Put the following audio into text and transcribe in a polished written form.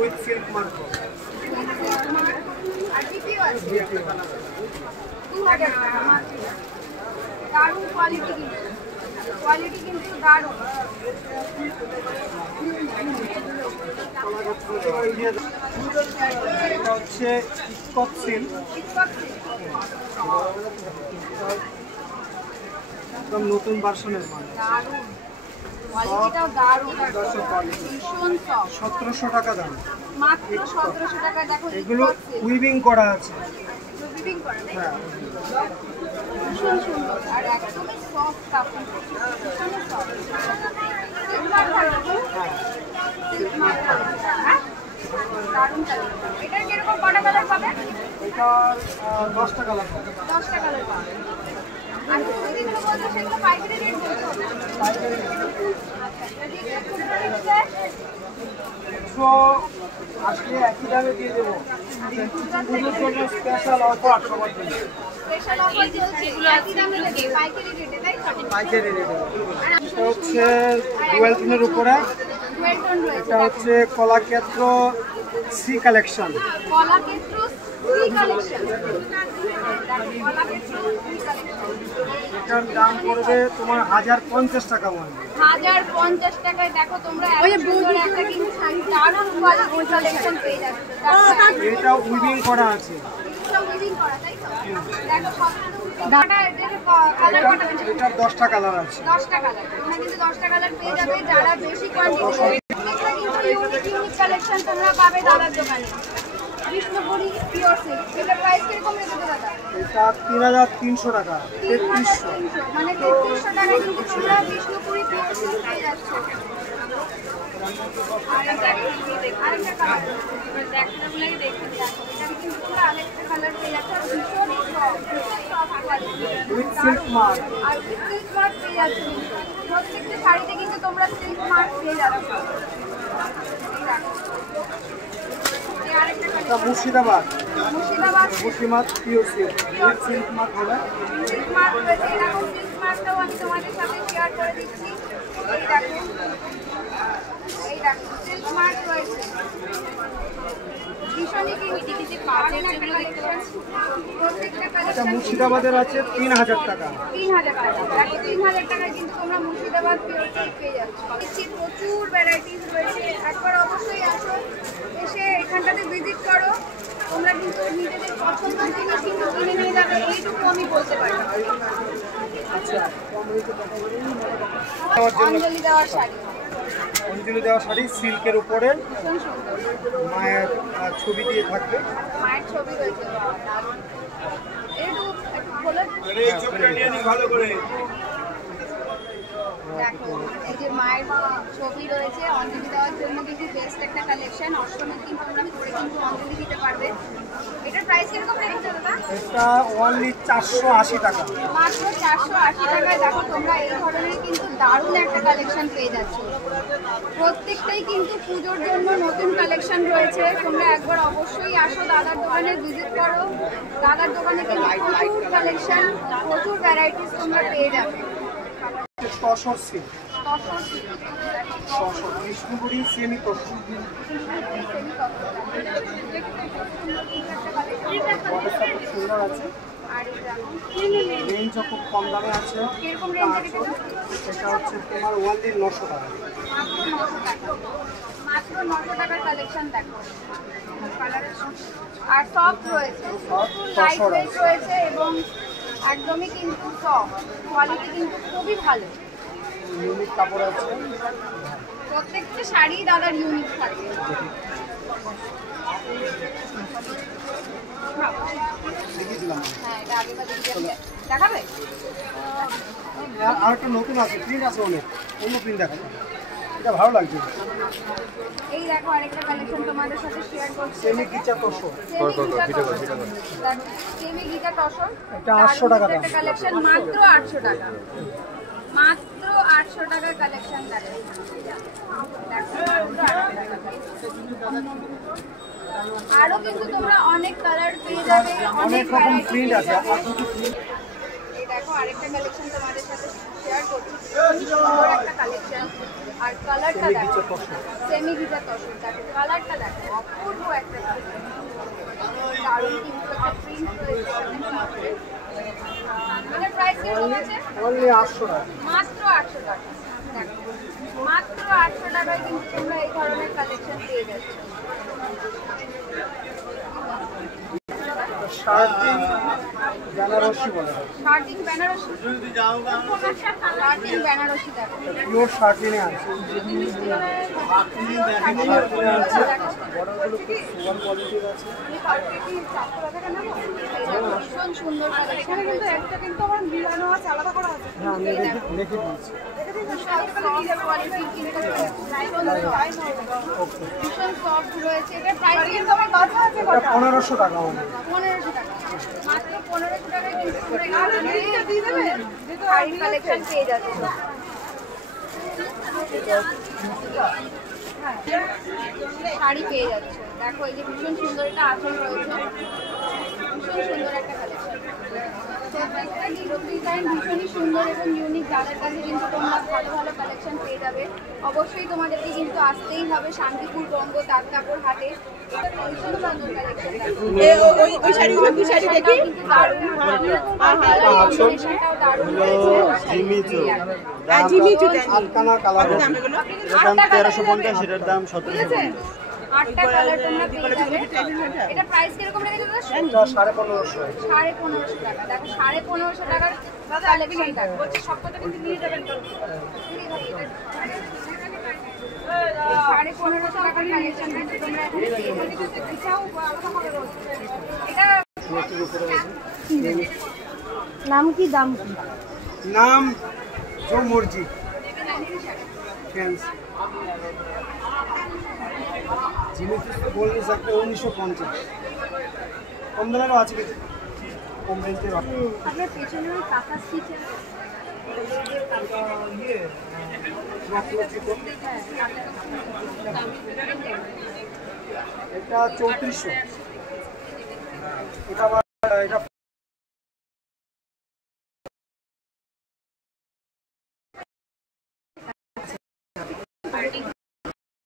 With silk mark দারুণ quality কিন্তু দারুণ। এটা হচ্ছে স্কচ সিল্ক, একদম নতুন ভার্সনের মাল। দারুণ কোয়ালিটিটাও দারুণ, ভীষণ সফট। 1700 টাকা দাম, মাত্র 1700 টাকা। দেখো এগুলো উইভিং করা আছে, উইভিং করা, হ্যাঁ ভীষণ সুন্দর আর একদমই সফট কাপড়, ভীষণ সফট। দারুণ কালার। এটার কিরকম কটা কালার পাবে? এটার 10টা কালার পাবে। 10টা কালার পাবে। আর যেগুলো বলছো সেগুলো পাইকারি রেট বলছো? পাইকারি রেট। আচ্ছা, যদি একটু খুচরো নিচ্ছে? আজকে একই দামে দিয়ে দেবো, পুজোর জন্য স্পেশাল অফার সবার জন্য। স্পেশাল অফার চলছে, একই দামে দেবে পাইকারি রেটে, তাই তো? পাইকারি রেটে। এটা হচ্ছে ডুয়াল টোনের উপরে, ডুয়াল টোন রয়েছে। এটা হচ্ছে Kalakshetra C collection. Kalakshetra C collection, Kalakshetra C collection. এটার দাম পড়বে তোমার 1050 টাকা মনে। 1050 টাকায় দেখো তোমরা সুন্দর একটা কিন্তু দারুণ কোয়ালিটির কালেকশন পেয়ে যাচ্ছ। এটা উইভিং করা আছে, এটা উইভিং করা, তাই তো? দেখো সব দাটা এর কালার কত? এটার 10টা কালার আছে। 10টা কালার, তোমরা কিন্তু 10টা কালার পেয়ে যাবে। যারা বেশি কোয়ান্টিটি, এটা কিন্তু ইউনিক কালেকশন তোমরা পাবে দাদার দোকানে। বিষ্ণুপুরি পিওর সিল্ক, এটার প্রাইস কিরকম রেখেছো দাদা? এটা 3300 টাকা, 3300, মানে 3300 টাকা কিন্তু তোমরা বিষ্ণুপুরি পিওর সিল্ক পেয়ে যাচ্ছ। আরেকটা কালার দেখো, এটা কিন্তু তোমরা আরেকটা কালার পেয়ে যাচ্ছ। ভীষণ soft quality with silk mark. আর সিল্ক মার্ক পেয়ে যাচ্ছ। প্রত্যেকটা শাড়িতে কিন্তু তোমরা সিল্ক মার্ক পেয়ে যাচ্ছ। এটা Murshidabad, Murshidabad pure silk, with silk mark হবে। সিল্ক মার্ক রয়েছে, এরকম সিল্ক মার্কটাও আমি তোমাদের সাথে শেয়ার করে দিচ্ছি। এই দেখো, এই দেখো সিল্ক মার্ক রয়েছে। ভীষণই কিন্তু পাঁচের যেগুলো দেখতে পাচ্ছি প্রত্যেকটা এটা কালেকশন মুর্শিদাবাদের আছে 3000 টাকা। 3000 টাকা। দেখো 3000 টাকায় কিন্তু তোমরা মুর্শিদাবাদ পিওর সিল্ক পেয়ে যাচ্ছ। প্রচুর ভ্যারাইটিস রয়েছে, একবার অবশ্যই আসো, এসে এখানটাতে ভিজিট করো। তোমরা কিন্তু নিজেদের পছন্দের জিনিস কিন্তু কিনে নিয়ে যাবে, এইটুকু আমি বলতে পারি। অঞ্জলি দেওয়ার শাড়ি, অঞ্জলি দেওয়া শাড়ি সিল্কের উপরে মায়ের ছবি দিয়ে থাকবে, মায়ের ছবি রয়েছে। একটু খোলো, দেখো এই যে মায়ের ছবি রয়েছে। অঞ্জলি দেওয়ার জন্য কিন্তু বেস্ট একটা কালেকশন। অষ্টমীর দিন তোমরা করে কিন্তু অঞ্জলি দিতে পারবে। এটার প্রাইস কিরকম রেখেছো দাদা? এটা অনলি 480 টাকা, মাত্র 480 টাকায়। দেখো তোমরা এই ধরনের কিন্তু দারুণ একটা কালেকশন পেয়ে যাচ্ছ। প্রত্যেকটাই কিন্তু পুজোর জন্য নতুন কালেকশন রয়েছে। তোমরা একবার অবশ্যই আসো, দাদার দোকানে ভিজিট করো। দাদার দোকানে কিন্তু প্রচুর কালেকশন, প্রচুর ভ্যারাইটিস তোমরা পেয়ে যাবে। Tussar silk, tussar silk, tussar Bishnupuri semi tussar, সুন্দর আছে। আর রেঞ্জও খুব কম দামে আছে। কিরকম রেঞ্জের এটা হচ্ছে তোমার ওয়ানলি 900 টাকা, মাত্র 900 টাকা। মাত্র 900 টাকার কালেকশন দেখো। আর সফট রয়েছে, প্রচুর লাইট ওয়েট রয়েছে এবং একদমই কিন্তু সফট। কোয়ালিটি কিন্তু খুবই ভালো। ইউনিক কাপড় আছে। প্রত্যেকটা শাড়ি দাদার ইউনিক থাকে। দেখিয়েছিলাম। হ্যাঁ এটা আগে বা দেখাবে। আর একটা নতুন আছে, প্রিন্ট আছে অনেক, অন্য প্রিন্ট দেখাবো, এটা ভালো লাগছে। এই দেখো আরেকটা কালেকশন তোমাদের সাথে শেয়ার করছি। সেমি গিচা তোষক, সেমি গিটা টসর, এটা 800 টাকা দাম। একটা কালেকশন মাত্র 800 টাকা, মাত্র 800 টাকার কালেকশন। দেখো আরো কিন্তু তোমরা অনেক কালার পেয়ে যাবে, অনেক রকম variety প্রিন্ট পেয়ে আছে। যাবে। আর দুটো প্রিন্ট এই দেখো আরেকটা কালেকশন তোমাদের সাথে শেয়ার করছি, খুবই সুন্দর একটা কালেকশন। আর কালারটা দেখো, সেমি গিটা তসর, দেখো কালারটা দেখো, অপূর্ব একটা কালার, দারুণ কিন্তু একটা প্রিন্ট রয়েছে এখানে। মানে প্রাইস কিরকম আছে? অনলি 800 টাকা। মাত্র 800 টাকা। দেখো মাত্র 800 টাকায় কিন্তু তোমরা এই ধরনের কালেকশন পেয়ে যাচ্ছ। শার্টিং বেনারসি বলে, শার্টিং বেনারসি, শার্টিং বেনারসি দেখো, পিওর শার্টিনে আছে। বর্ডারগুলো খুব সুপার কোয়ালিটির আছে। ভীষণ সুন্দর কালেকশন কিন্তু একটা কিন্তু আমার মিলানো আছে, আলাদা করা আছে। হ্যাঁ আমি দেখে দিচ্ছি। ভীষণ সফট রয়েছে, এটার প্রাইস কিন্তু আমার কথা আছে এটা 1500 টাকা আমাদের। 1500 টাকা, মাত্র 1500 টাকায় কিন্তু তোমরা শাড়ির কালেকশন পেয়ে যাচ্ছ। শাড়ি পেয়ে যাচ্ছে, দেখো এই যে ভীষণ সুন্দর একটা আঁচল রয়েছে, ভীষণ সুন্দর একটা কালেকশন। প্রত্যেকটা ডিজাইন ভীষণই সুন্দর এবং ইউনিক, যাদের কাছে কিন্তু তোমরা ভালো ভালো কালেকশন পেয়ে যাবে। অবশ্যই তোমাদেরকে কিন্তু আসতেই হবে শান্তিপুর বঙ্গ তাঁত কাপড় হাটে। ভীষণ সুন্দর কালেকশন, ওই শাড়িগুলো কি শাড়ি দেখি? কিন্তু দারুণ, আর কালার কম্বিনেশনটাও দারুণ রয়েছে। আটকানা কালার হবে। দাম 1350, এটার দাম 1750। 8টা কালার তোমরা পেয়ে যাবে। এটা প্রাইস কিরকম রেখেছো দাদা? এটা 1550। 1550 টাকা। দেখো 1550 টাকার কালেকশন দেখো। বলছি সবকটা কিন্তু নিয়ে যাবেন তো। 1550 টাকার কালেকশন কিন্তু তোমরা এখানে পেয়ে যাবে। এটা নাম কি, দাম কি? नाम जो मर्जी फ्रेंड्स जिन्हें तो बोल नहीं सकते 1950 कम दाम में आज के कम रेंज के আপনার পেছনে ওই কাকা সিট ये এটা 3400 এটা